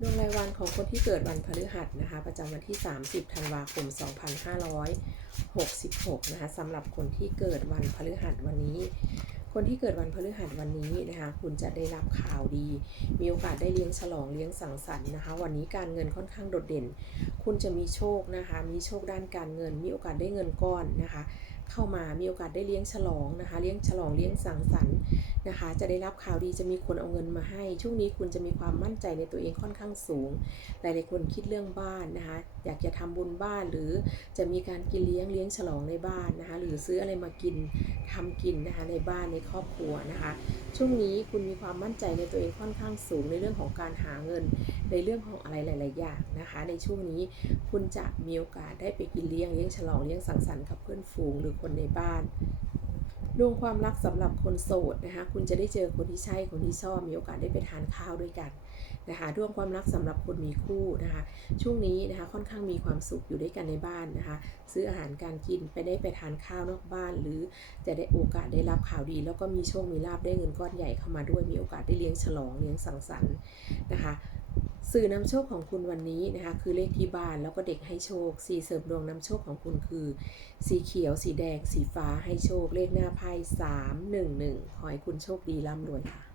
ดวงรายวันของคนที่เกิดวันพฤหัสนะคะ ประจำวันที่ 30 ธันวาคม 2566 นะคะสำหรับคนที่เกิดวันพฤหัสวันนี้ คนที่เกิดวันพฤหัสวันนี้นะคะ คุณจะได้รับข่าวดี มีโอกาสได้เลี้ยงฉลองเลี้ยงสังสรรค์นะคะ วันนี้การเงินค่อนข้างโดดเด่น คุณจะมีโชคนะคะ มีโชคด้านการเงิน มีโอกาสได้เงินก้อนนะคะ เข้ามามีโอกาสได้เลี้ยงฉลองนะคะ เลี้ยงฉลองเลี้ยงสังสรรค์ นะคะ จะได้รับข่าวดีจะมีคนเอาเงินมาให้ ช่วงนี้คุณจะมีความมั่นใจในตัวเองค่อนข้างสูง หลายๆคนคิดเรื่องบ้านนะคะ อยากจะทำบุญบ้านหรือจะมีการกินเลี้ยงเลี้ยงฉลองในบ้านนะคะ หรือซื้ออะไรมากินทำกินนะคะในบ้านในครอบครัวนะคะ ช่วงนี้คุณมีความมั่นใจในตัวเองค่อนข้างสูงในเรื่องของการหาเงิน ในเรื่องของอะไรหลาย ๆ อย่างนะคะ ในช่วงนี้คุณจะมีโอกาสได้ไปกินเลี้ยงเลี้ยงฉลองเลี้ยงสังสรรค์กับเพื่อนฝูงหรือคนในบ้าน ดวงความรักสำหรับคนโสดนะคะ คุณจะได้เจอคนที่ใช่ คนที่ชอบ มีโอกาสได้ไปทานข้าวด้วยกันนะคะดวงความรักสำหรับคนมีคู่นะคะ ช่วงนี้นะคะค่อนข้างมีความสุขอยู่ด้วยกันในบ้านนะคะ ซื้ออาหารการกินไปได้ไปทานข้าวนอกบ้าน หรือจะได้โอกาสได้รับข่าวดี แล้วก็มีโชคมีลาบได้เงินก้อนใหญ่เข้ามาด้วย มีโอกาสได้เลี้ยงฉลองเลี้ยงสังสรรค์นะคะ สื่อนำโชคของคุณวันนี้นะคะคือเลขที่บ้านแล้วก็เด็กให้โชค สีเสริมดวงนำโชคของคุณคือ สีเขียว สีแดง สีฟ้าให้โชค เลขหน้าไพ่สามหนึ่งหนึ่งขอให้คุณโชคดีร่ำรวยค่ะ